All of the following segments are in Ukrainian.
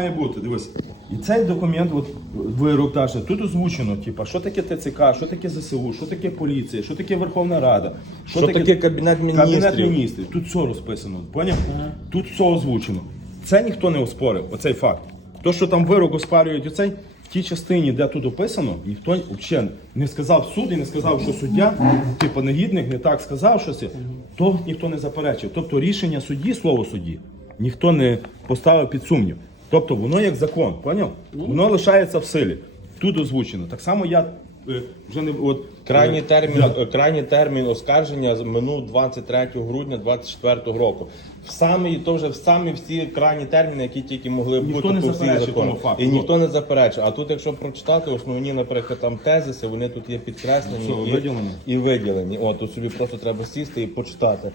має бути, дивись. І цей документ, от вирок даже, тут озвучено, типа, що таке ТЦК, що таке ЗСУ, що таке поліція, що таке Верховна Рада, Що таке Кабінет Кабінет Міністрів? міністрів. Тут все розписано, поняв? Тут все озвучено. Це ніхто не оспорив, оцей факт. То, що там вирок оспарюють оцей, в тій частині, де тут описано, ніхто взагалі не сказав суд і не сказав, що суддя, типу, негідник, не так сказав щось, то ніхто не заперечив. Тобто рішення судді, слово судді, ніхто не поставив під сумнів. Тобто воно як закон, поняв? Воно лишається в силі. Тут озвучено. Так само я вже не от Крайній е, термін, я- е, крайній термін оскарження минув 23 грудня 24 року. В самі, то вже в самі всі крайні терміни, які тільки могли Ніхто бути по всіх заперечує законах. І ніхто не заперечує. А тут, якщо прочитати основні, наприклад, там тезиси, вони тут є підкреслені Все, і, виділені. і виділені. От, тут собі просто треба сісти і почитати.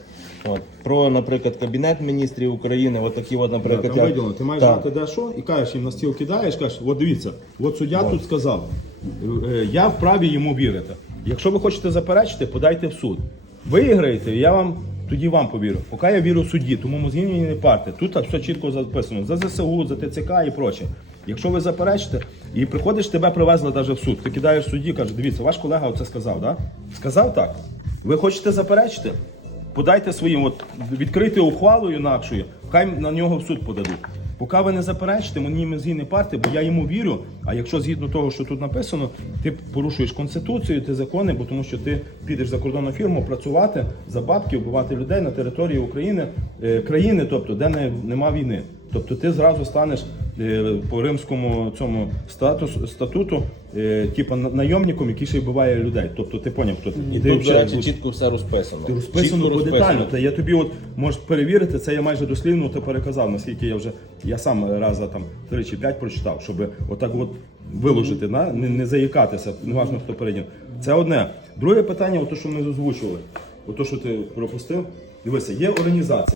От. Про, наприклад, Кабінет міністрів України, от такі, от, Да, там як- виділено. Ти маєш знати, де що, і кажеш їм на стіл кидаєш, кажеш, от дивіться, от суддя тут сказав, е, я вправі йому вірити. Якщо ви хочете заперечити, подайте в суд. Виграєте, я вам тоді вам повірю. Поки я вірю судді, тому мозги мені не парте. Тут все чітко записано за ЗСУ, за ТЦК і проче. Якщо ви заперечите і приходиш, тебе привезли навіть в суд. Ти кидаєш судді, каже, дивіться, ваш колега оце сказав, да? Сказав так. Ви хочете заперечити? Подайте своїм, от відкрити ухвалу інакшою, хай на нього в суд подадуть. Поки ви не заперечите, мені мозги не парти, бо я йому вірю. А якщо згідно того, що тут написано, ти порушуєш конституцію, ти закони, бо тому що ти підеш за кордонну фірму працювати за бабки, вбивати людей на території України, е, країни, тобто де не, нема війни. Тобто ти зразу станеш е, по римському цьому статус, статуту, е, типу найомником, який ще й вбиває людей. Тобто ти поняв, хто ти. І Ти тут, до речі, чітко все розписано. ти розписано по детально. Та я тобі от можеш перевірити, це я майже дослівно то переказав, наскільки я вже я сам раза там три чи п'ять прочитав, щоб отак от виложити, на, не, не заїкатися, неважно хто перейняв. Це одне. Друге питання, ото, що ми озвучували, ото, що ти пропустив. Дивися, є організація.